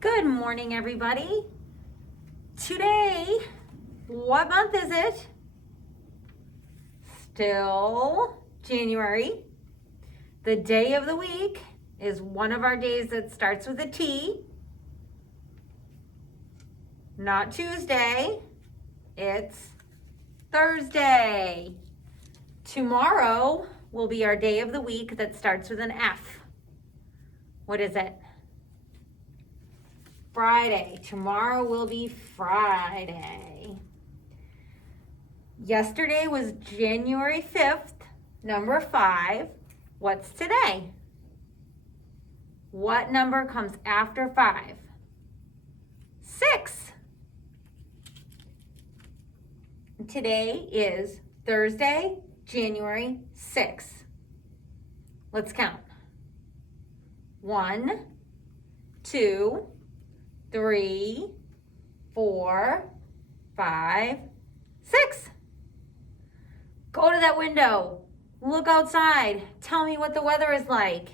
Good morning, everybody. Today, what month is it? Still January. The day of the week is one of our days that starts with a T. Not Tuesday, it's Thursday. Tomorrow will be our day of the week that starts with an F. What is it? Friday. Tomorrow will be Friday. Yesterday was January 5th, number 5. What's today? What number comes after 5? 6. Today is Thursday, January 6th. Let's count. 1, 2, 3, 4, 5, 6. Go to that window. Look outside. Tell me what the weather is like.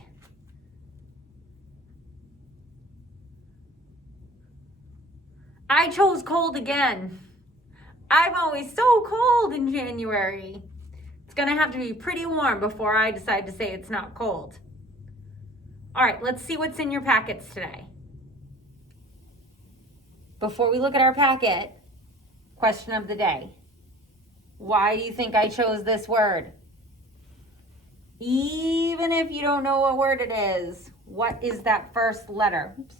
I chose cold again. I'm always so cold in January. It's gonna have to be pretty warm before I decide to say it's not cold. All right, let's see what's in your packets today. Before we look at our packet, question of the day. Why do you think I chose this word? Even if you don't know what word it is, what is that first letter? Oops.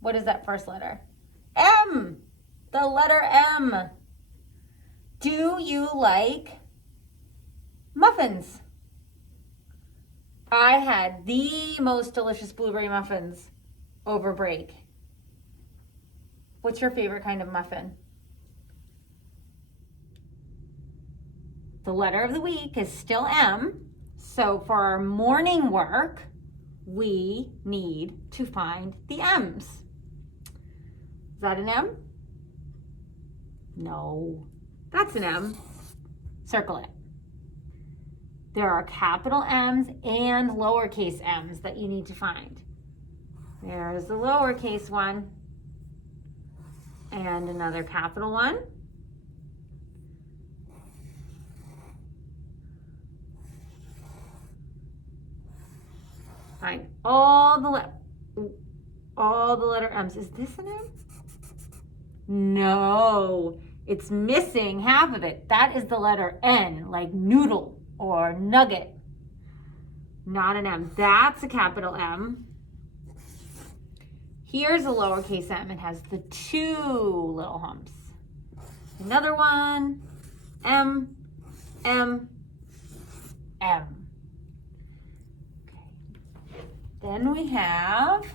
What is that first letter? M. The letter M. Do you like muffins? I had the most delicious blueberry muffins over break. What's your favorite kind of muffin? The letter of the week is still M. So for our morning work, we need to find the M's. Is that an M? No, that's an M. Circle it. There are capital M's and lowercase m's that you need to find. There's the lowercase one and another capital one. Find all the letter M's. Is this an M? No, it's missing half of it. That is the letter N, like noodle or nugget. Not an M. That's a capital M. Here's a lowercase m. It has the 2 little humps. Another one. M, M, M. Okay. Then we have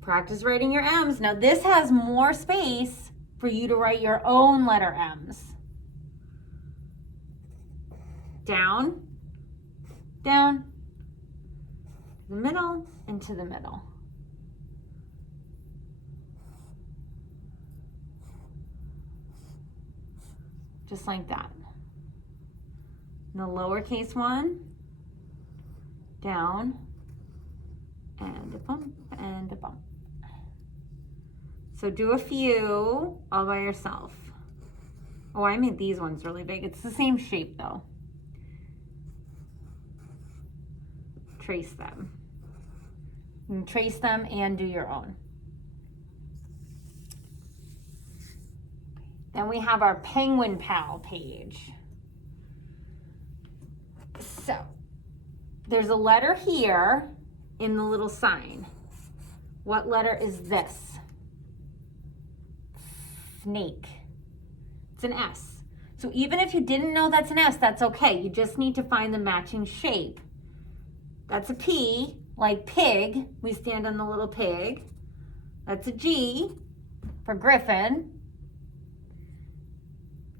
practice writing your M's. Now this has more space for you to write your own letter M's. Down, down, to the middle, and to the middle. Just like that. And the lowercase one, down, and a bump, and a bump. So do a few all by yourself. Oh, I made these ones really big. It's the same shape though. Trace them. You can trace them and do your own. Then we have our Penguin Pal page. So there's a letter here in the little sign. What letter is this? Snake. It's an S. So even if you didn't know that's an S, that's okay. You just need to find the matching shape. That's a P, like pig. We stand on the little pig. That's a G for griffin.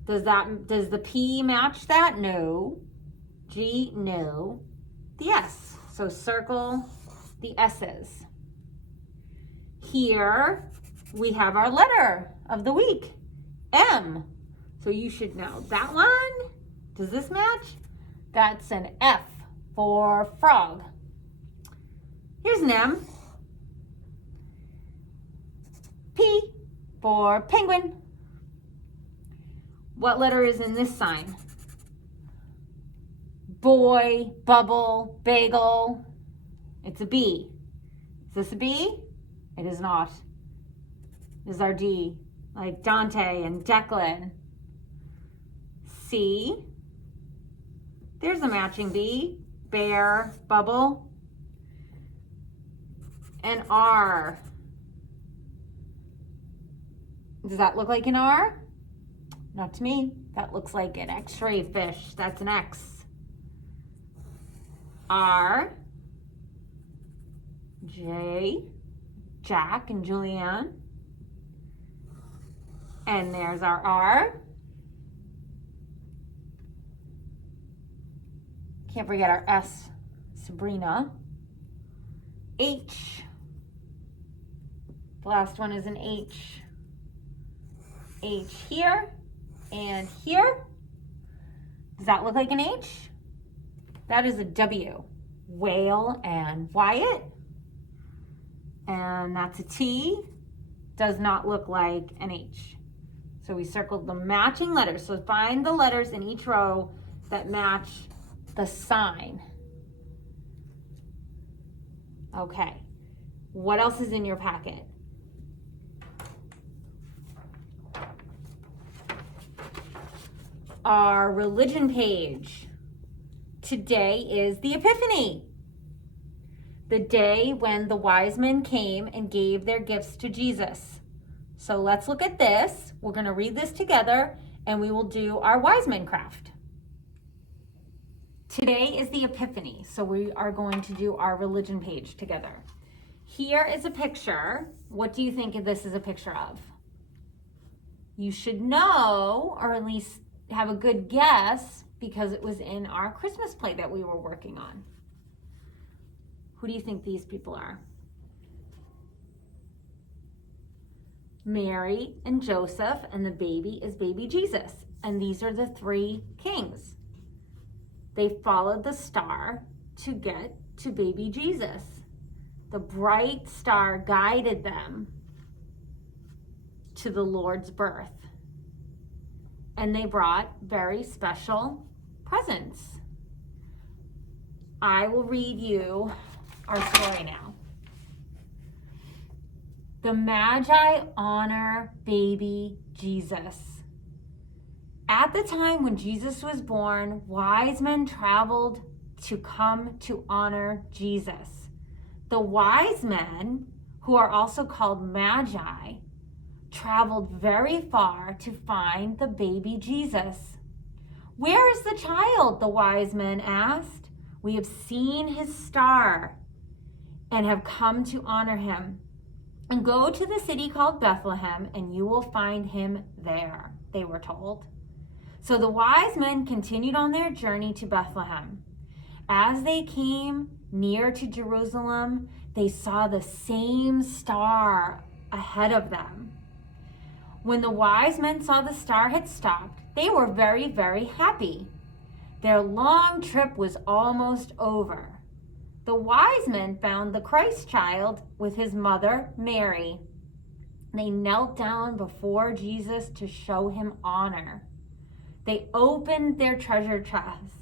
Does the P match that? No. G, no. The S. So circle the S's. Here we have our letter of the week, M. So you should know that one. Does this match? That's an F for frog. Here's an M. P for penguin. What letter is in this sign? Boy, bubble, bagel. It's a B. Is this a B? It is not. This is our D, like Dante and Declan. C. There's a matching B. Bear, bubble. And R. Does that look like an R? Not to me. That looks like an X-ray fish. That's an X. R. J. Jack and Julianne. And there's our R. Can't forget our S. Sabrina. H. The last one is an H. H here and here. Does that look like an H? That is a W. Whale and Wyatt. And that's a T. Does not look like an H. So we circled the matching letters. So find the letters in each row that match the sign. Okay. What else is in your packet? Our religion page. Today is the Epiphany, the day when the wise men came and gave their gifts to Jesus. So let's look at this. We're going to read this together and we will do our wise men craft. Today is the Epiphany, so we are going to do our religion page together. Here is a picture. What do you think this is a picture of? You should know, or at least have a good guess, because it was in our Christmas play that we were working on. Who do you think these people are? Mary and Joseph, and the baby is baby Jesus. And these are the three kings. They followed the star to get to baby Jesus. The bright star guided them to the Lord's birth. And they brought very special presents. I will read you our story now. The Magi honor baby Jesus. At the time when Jesus was born, wise men traveled to come to honor Jesus. The wise men, who are also called Magi, traveled very far to find the baby Jesus. Where is the child? The wise men asked. We have seen his star and have come to honor him. And go to the city called Bethlehem and you will find him there, they were told. So the wise men continued on their journey to Bethlehem. As they came near to Jerusalem, they saw the same star ahead of them. When the wise men saw the star had stopped, they were very, very happy. Their long trip was almost over. The wise men found the Christ child with his mother, Mary. They knelt down before Jesus to show him honor. They opened their treasure chests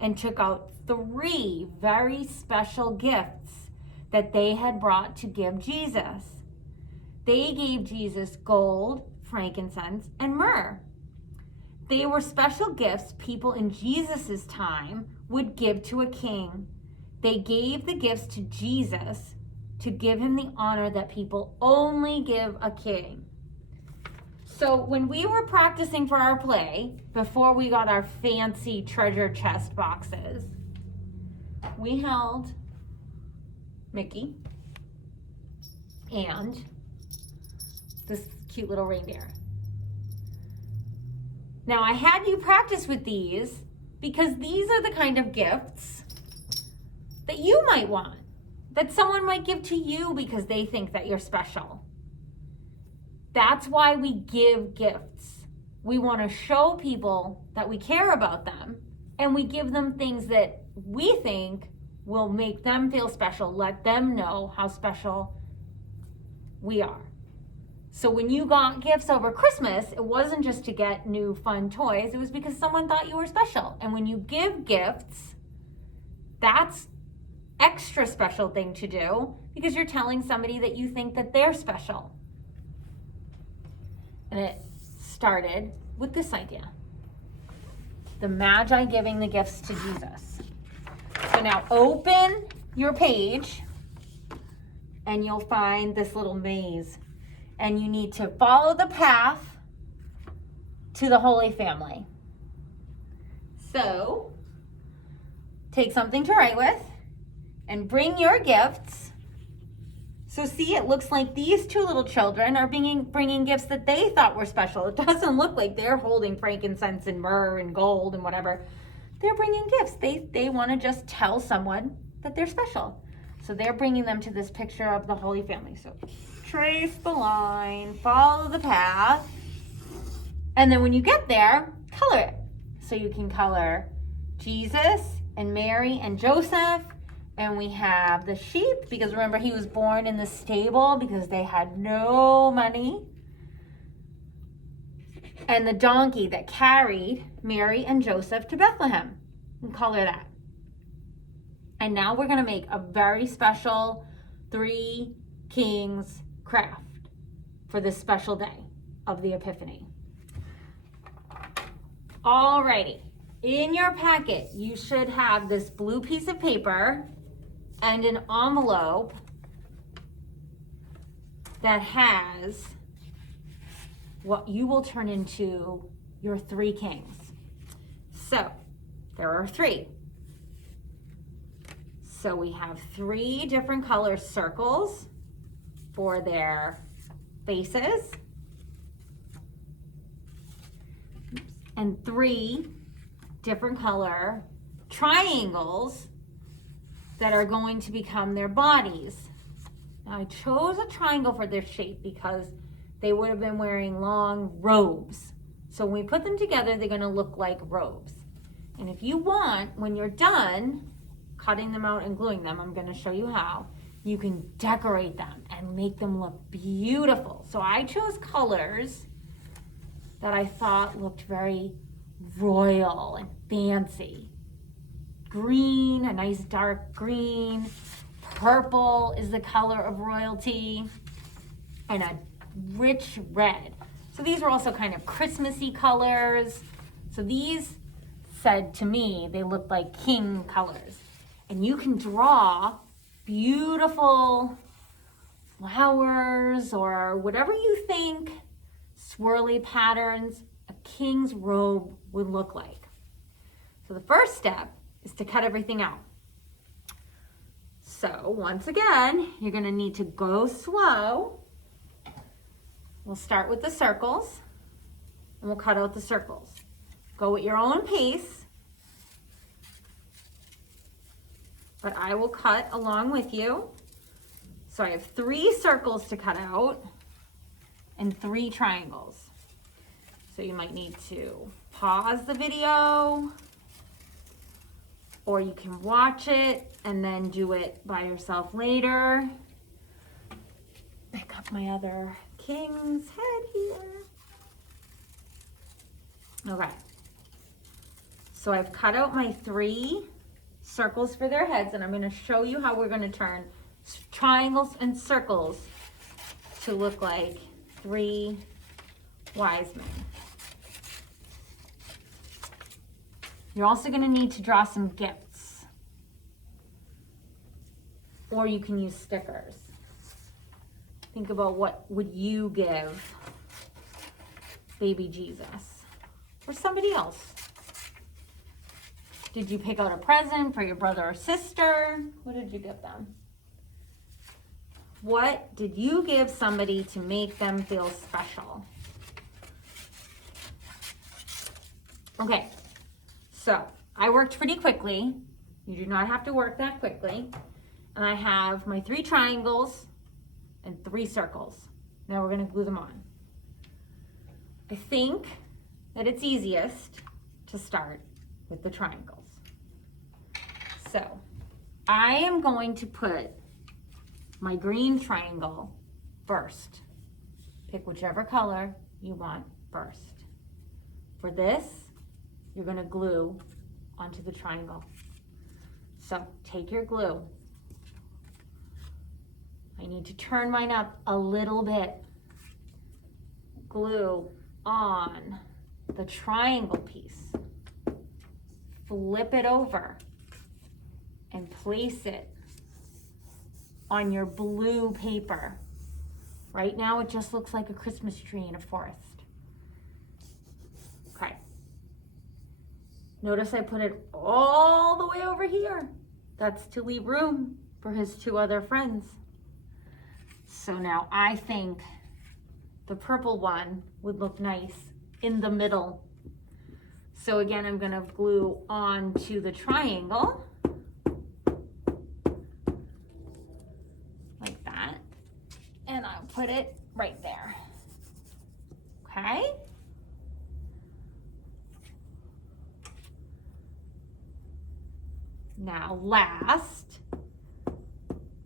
and took out 3 very special gifts that they had brought to give Jesus. They gave Jesus gold, frankincense, and myrrh. They were special gifts people in Jesus' time would give to a king. They gave the gifts to Jesus to give him the honor that people only give a king. So when we were practicing for our play, before we got our fancy treasure chest boxes, we held Mickey and this cute little reindeer. Now I had you practice with these because these are the kind of gifts that you might want, that someone might give to you because they think that you're special. That's why we give gifts. We want to show people that we care about them, and we give them things that we think will make them feel special, let them know how special we are. So when you got gifts over Christmas, it wasn't just to get new fun toys, it was because someone thought you were special. And when you give gifts, that's extra special thing to do because you're telling somebody that you think that they're special. And it started with this idea. The Magi giving the gifts to Jesus. So now open your page and you'll find this little maze. And you need to follow the path to the Holy Family. So take something to write with and bring your gifts. So see, it looks like these two little children are bringing gifts that they thought were special. It doesn't look like they're holding frankincense and myrrh and gold and whatever. They're bringing gifts. They want to just tell someone that they're special. So they're bringing them to this picture of the Holy Family. So trace the line, follow the path, and then when you get there, color it. So you can color Jesus and Mary and Joseph, and we have the sheep, because remember he was born in the stable because they had no money, and the donkey that carried Mary and Joseph to Bethlehem, and color that. And now we're going to make a very special 3 Kings craft for this special day of the Epiphany. Alrighty, in your packet you should have this blue piece of paper and an envelope that has what you will turn into your 3 kings. So there are 3. So we have 3 different color circles for their faces, and 3 different color triangles that are going to become their bodies. Now I chose a triangle for their shape because they would have been wearing long robes. So when we put them together, they're going to look like robes. And if you want, when you're done cutting them out and gluing them, I'm going to show you how, you can decorate them and make them look beautiful. So I chose colors that I thought looked very royal and fancy. Green, a nice dark green. Purple is the color of royalty. And a rich red. So these were also kind of Christmassy colors. So these said to me, they looked like king colors. And you can draw beautiful flowers or whatever you think swirly patterns a king's robe would look like. So the first step is to cut everything out. So once again, you're going to need to go slow. We'll start with the circles and we'll cut out the circles. Go at your own pace, but I will cut along with you. So I have 3 circles to cut out and 3 triangles. So you might need to pause the video, or you can watch it and then do it by yourself later. Pick up my other king's head here. Okay. So I've cut out my 3 circles for their heads, and I'm going to show you how we're going to turn triangles and circles to look like 3 wise men. You're also going to need to draw some gifts, or you can use stickers. Think about what would you give baby Jesus or somebody else. Did you pick out a present for your brother or sister? What did you give them? What did you give somebody to make them feel special? Okay, so I worked pretty quickly. You do not have to work that quickly. And I have my 3 triangles and 3 circles. Now we're going to glue them on. I think that it's easiest to start with the triangles. So I am going to put my green triangle first. Pick whichever color you want first. For this, you're gonna glue onto the triangle. So take your glue. I need to turn mine up a little bit. Glue on the triangle piece. Flip it over and place it on your blue paper. Right now it just looks like a Christmas tree in a forest. Okay. Notice I put it all the way over here. That's to leave room for his two other friends. So now I think the purple one would look nice in the middle. So again, I'm gonna glue onto the triangle. Like that. And I'll put it right there. Okay? Now last,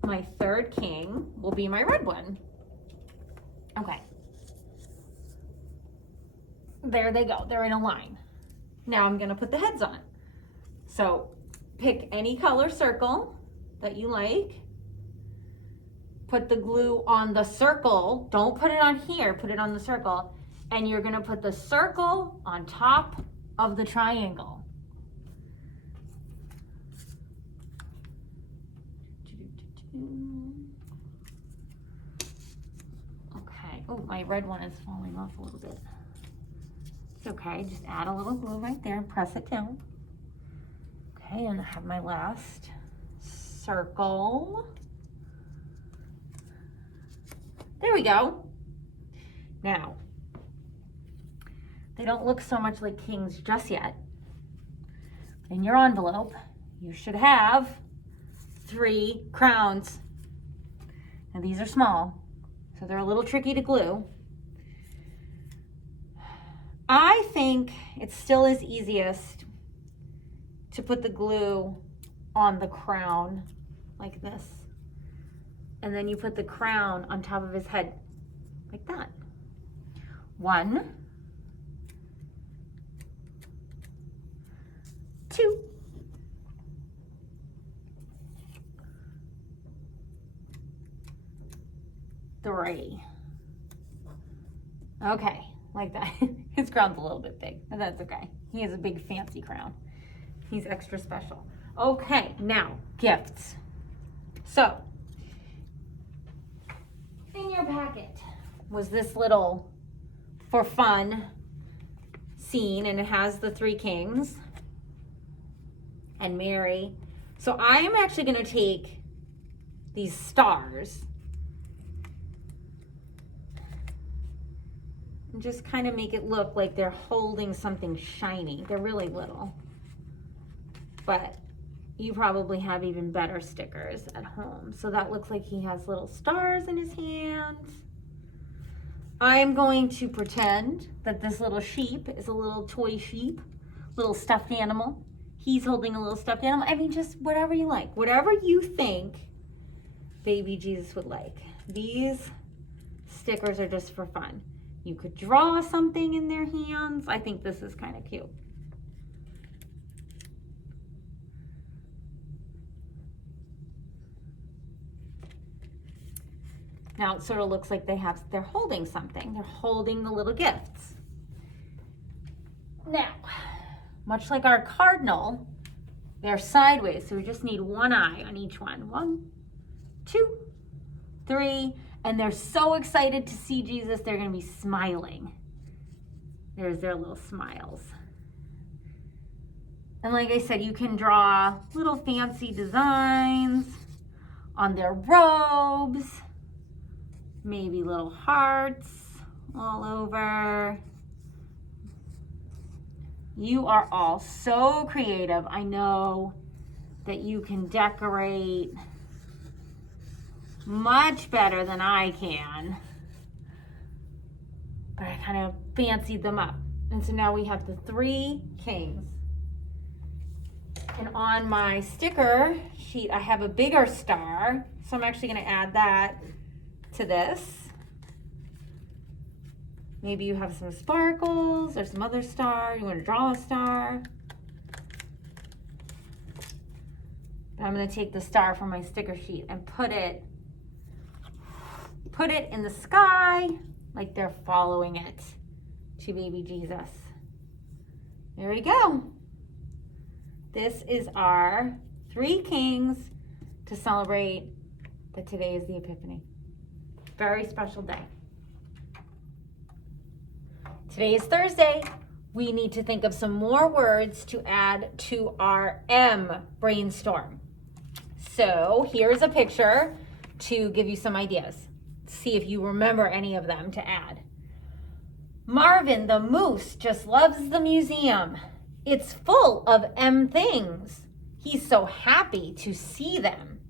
my third king will be my red one. Okay. There they go, they're in a line. Now I'm gonna put the heads on. So pick any color circle that you like. Put the glue on the circle. Don't put it on here, put it on the circle. And you're gonna put the circle on top of the triangle. Okay, oh, my red one is falling off a little bit. It's okay, just add a little glue right there and press it down. Okay, and I have my last circle. There we go. Now, they don't look so much like kings just yet. In your envelope, you should have 3 crowns. And these are small, so they're a little tricky to glue. I think it still is easiest to put the glue on the crown like this. And then you put the crown on top of his head like that. 1, 2, 3. Okay, like that. His crown's a little bit big, but that's okay. He has a big fancy crown. He's extra special. Okay, now gifts. So, in your packet was this little for fun scene, and it has the 3 kings and Mary. So I am actually going to take these stars and just kind of make it look like they're holding something shiny. They're really little, but you probably have even better stickers at home. So that looks like he has little stars in his hands. I'm going to pretend that this little sheep is a little toy sheep, little stuffed animal. He's holding a little stuffed animal. I mean, just whatever you like, whatever you think baby Jesus would like. These stickers are just for fun. You could draw something in their hands. I think this is kind of cute. Now it sort of looks like they're holding something. They're holding the little gifts. Now, much like our cardinal, they're sideways, so we just need one eye on each one. 1, 2, 3, and they're so excited to see Jesus, they're gonna be smiling. There's their little smiles. And like I said, you can draw little fancy designs on their robes, maybe little hearts all over. You are all so creative. I know that you can decorate much better than I can, but I kind of fancied them up. And so now we have the 3 kings. And on my sticker sheet, I have a bigger star. So I'm actually going to add that to this. Maybe you have some sparkles or some other star. You want to draw a star. But I'm going to take the star from my sticker sheet and put it in the sky like they're following it to baby Jesus. There we go. This is our 3 kings to celebrate that today is the Epiphany. Very special day. Today is Thursday. We need to think of some more words to add to our M brainstorm. So here's a picture to give you some ideas. See if you remember any of them to add. Marvin the moose just loves the museum. It's full of M things. He's so happy to see them.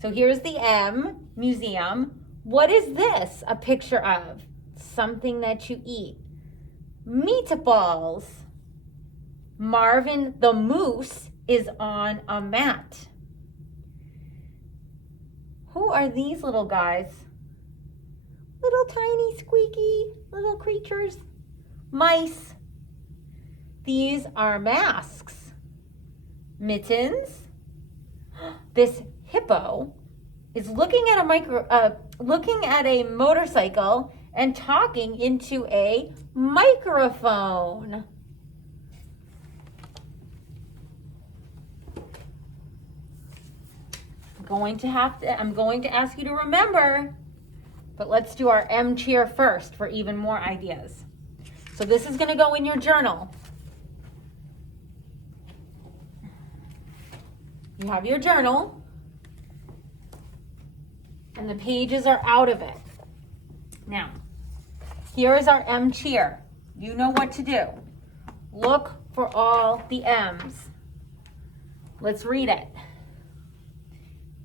So here's the M, museum. What is this a picture of? Something that you eat. Meatballs. Marvin the moose is on a mat. Who are these little guys? Little tiny squeaky little creatures. Mice. These are masks. Mittens. This hippo is looking at a motorcycle and talking into a microphone. I'm going to ask you to remember, but let's do our M cheer first for even more ideas. So this is going to go in your journal. You have your journal, and the pages are out of it. Now, here is our M cheer. You know what to do. Look for all the M's. Let's read it.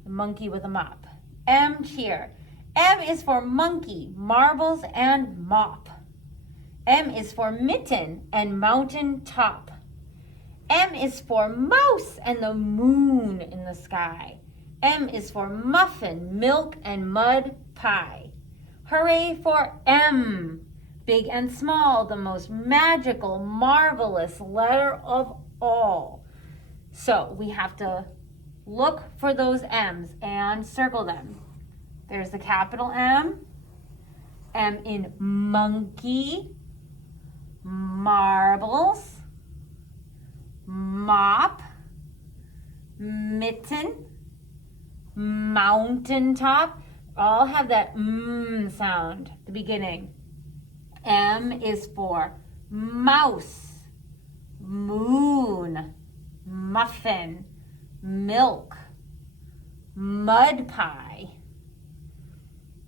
The monkey with a mop. M cheer. M is for monkey, marbles, and mop. M is for mitten and mountain top. M is for mouse and the moon in the sky. M is for muffin, milk, and mud pie. Hooray for M! Big and small, the most magical, marvelous letter of all. So we have to look for those M's and circle them. There's the capital M. M in monkey, marbles, mop, mitten, mountaintop. All have that sound at the beginning. M is for mouse, moon, muffin, milk, mud pie.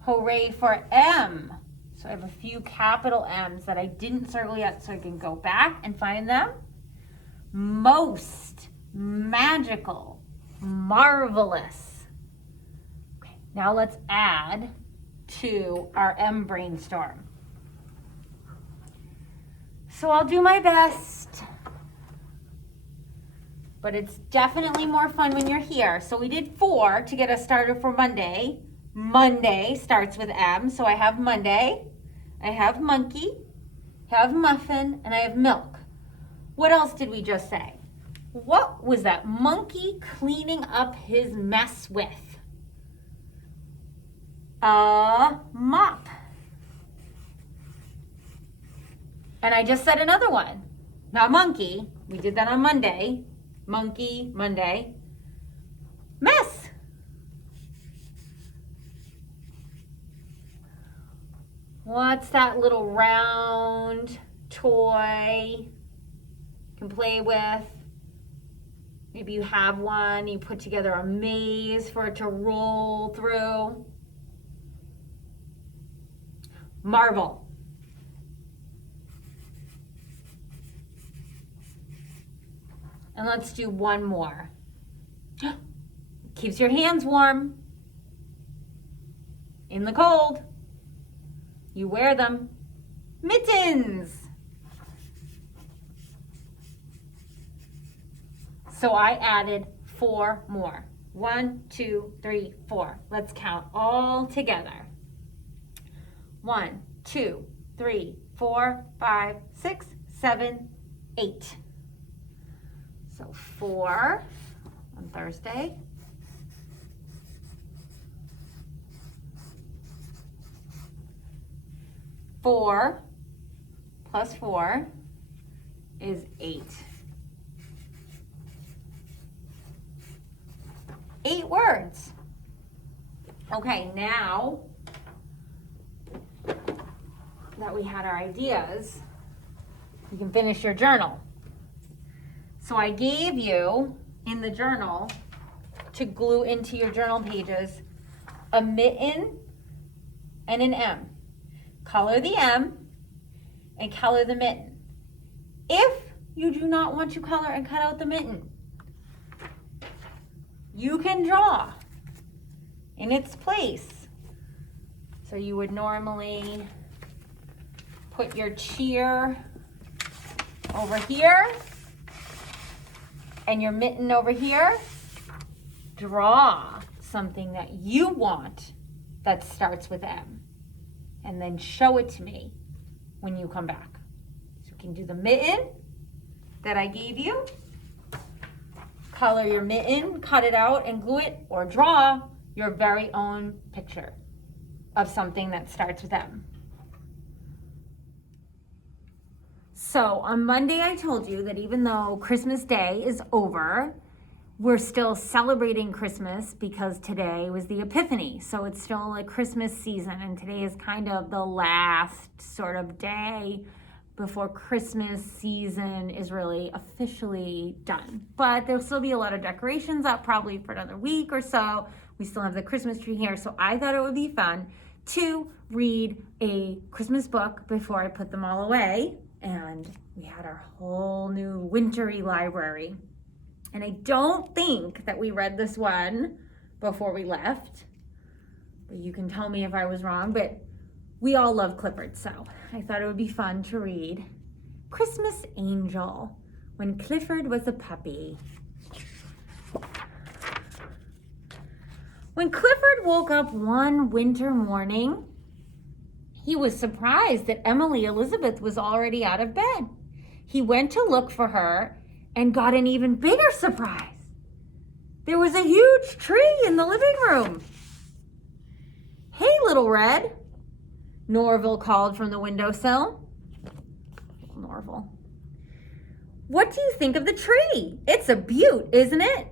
Hooray for M. So I have a few capital M's that I didn't circle yet, so I can go back and find them. Most, magical, marvelous. Okay, now let's add to our M brainstorm. So I'll do my best, but it's definitely more fun when you're here. So we did 4 to get us started for Monday. Monday starts with M, so I have Monday, I have monkey, I have muffin, and I have milk. What else did we just say? What was that monkey cleaning up his mess with? A mop. And I just said another one. Not monkey. We did that on Monday. Monkey, Monday. Mess. What's that little round toy you can play with? Maybe you have one. You put together a maze for it to roll through. Marble. And let's do one more. Keeps your hands warm. In the cold. You wear them. Mittens. So I added 4 more. 1, 2, 3, 4. Let's count all together. 1, 2, 3, 4, 5, 6, 7, 8. So 4 on Thursday. 4 plus 4 is 8. 8 words. Okay, now that we had our ideas, you can finish your journal. So I gave you in the journal to glue into your journal pages a mitten and an M. Color the M and color the mitten. If you do not want to color and cut out the mitten, you can draw in its place. So you would normally put your cheer over here and your mitten over here. Draw something that you want that starts with M, and then show it to me when you come back. So you can do the mitten that I gave you, color your mitten, cut it out and glue it, or draw your very own picture of something that starts with M. So on Monday, I told you that even though Christmas Day is over, we're still celebrating Christmas because today was the Epiphany. So it's still like Christmas season, and today is kind of the last sort of day before Christmas season is really officially done. But there'll still be a lot of decorations up probably for another week or so. We still have the Christmas tree here. So I thought it would be fun to read a Christmas book before I put them all away. And we had our whole new wintry library. And I don't think that we read this one before we left. But you can tell me if I was wrong, but we all love Clifford, so I thought it would be fun to read Christmas Angel, when Clifford was a puppy. When Clifford woke up one winter morning, he was surprised that Emily Elizabeth was already out of bed. He went to look for her and got an even bigger surprise. There was a huge tree in the living room. "Hey, Little Red," Norval called from the windowsill. Norval. "What do you think of the tree? It's a beaut, isn't it?"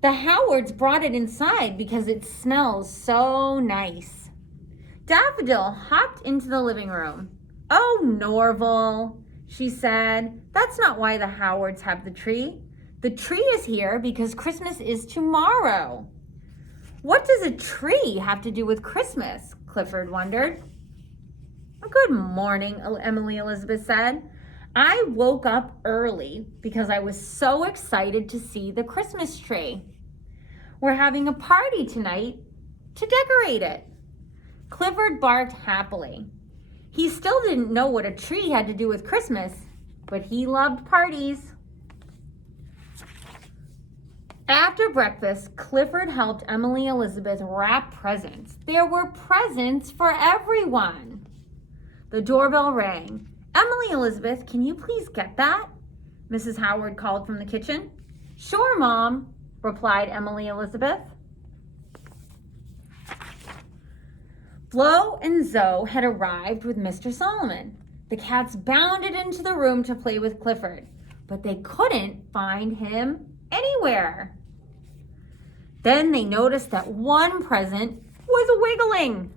"The Howards brought it inside because it smells so nice." Daffodil hopped into the living room. "Oh, Norval," she said, "that's not why the Howards have the tree. The tree is here because Christmas is tomorrow." "What does a tree have to do with Christmas?" Clifford wondered. "Good morning," Emily Elizabeth said. "I woke up early because I was so excited to see the Christmas tree. We're having a party tonight to decorate it." Clifford barked happily. He still didn't know what a tree had to do with Christmas, but he loved parties. After breakfast, Clifford helped Emily Elizabeth wrap presents. There were presents for everyone. The doorbell rang. "Emily Elizabeth, can you please get that?" Mrs. Howard called from the kitchen. "Sure, Mom," replied Emily Elizabeth. Flo and Zoe had arrived with Mr. Solomon. The cats bounded into the room to play with Clifford, but they couldn't find him anywhere. Then they noticed that one present was wiggling.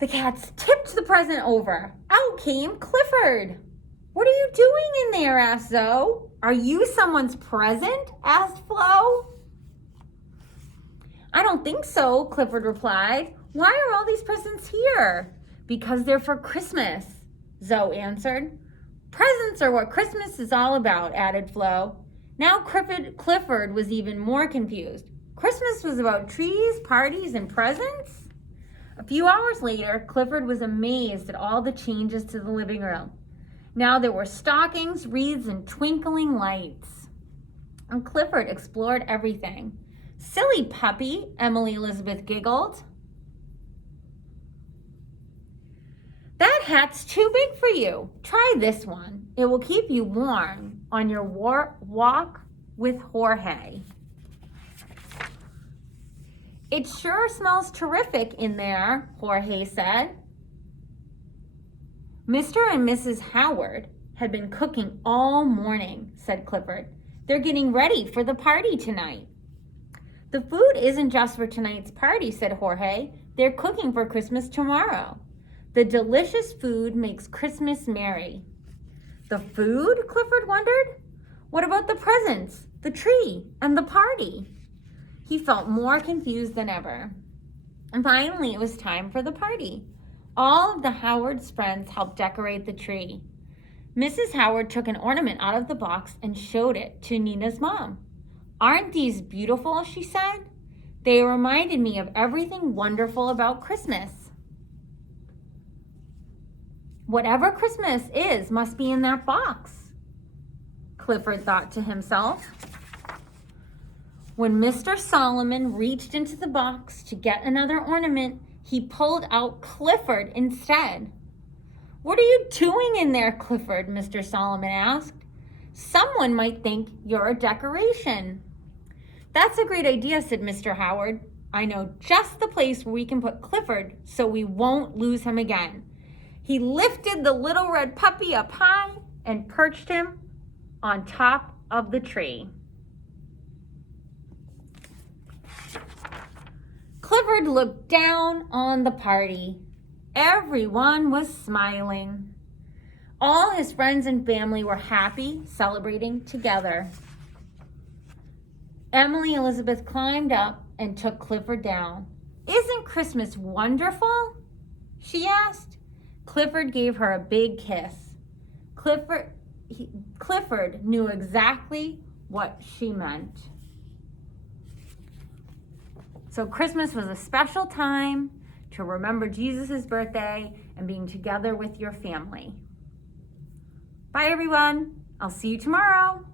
The cats tipped the present over. Out came Clifford. "What are you doing in there?" asked Zoe. "Are you someone's present?" asked Flo. "I don't think so," Clifford replied. "Why are all these presents here?" "Because they're for Christmas," Zoe answered. "Presents are what Christmas is all about," added Flo. Now Clifford was even more confused. Christmas was about trees, parties, and presents? A few hours later, Clifford was amazed at all the changes to the living room. Now there were stockings, wreaths, and twinkling lights. And Clifford explored everything. Silly puppy, Emily Elizabeth giggled. That hat's too big for you. Try this one. It will keep you warm on your walk with Jorge. It sure smells terrific in there, Jorge said. Mr. and Mrs. Howard had been cooking all morning, said Clifford. They're getting ready for the party tonight. The food isn't just for tonight's party, said Jorge. They're cooking for Christmas tomorrow. The delicious food makes Christmas merry. The food? Clifford wondered. What about the presents, the tree, and the party? He felt more confused than ever. And finally, it was time for the party. All of the Howard's friends helped decorate the tree. Mrs. Howard took an ornament out of the box and showed it to Nina's mom. Aren't these beautiful? She said. They reminded me of everything wonderful about Christmas. Whatever Christmas is must be in that box, Clifford thought to himself. When Mr. Solomon reached into the box to get another ornament, he pulled out Clifford instead. What are you doing in there, Clifford? Mr. Solomon asked. Someone might think you're a decoration. That's a great idea, said Mr. Howard. I know just the place where we can put Clifford so we won't lose him again. He lifted the little red puppy up high and perched him on top of the tree. Clifford looked down on the party. Everyone was smiling. All his friends and family were happy, celebrating together. Emily Elizabeth climbed up and took Clifford down. Isn't Christmas wonderful? She asked. Clifford gave her a big kiss. Clifford knew exactly what she meant. So Christmas was a special time to remember Jesus' birthday and being together with your family. Bye, everyone. I'll see you tomorrow.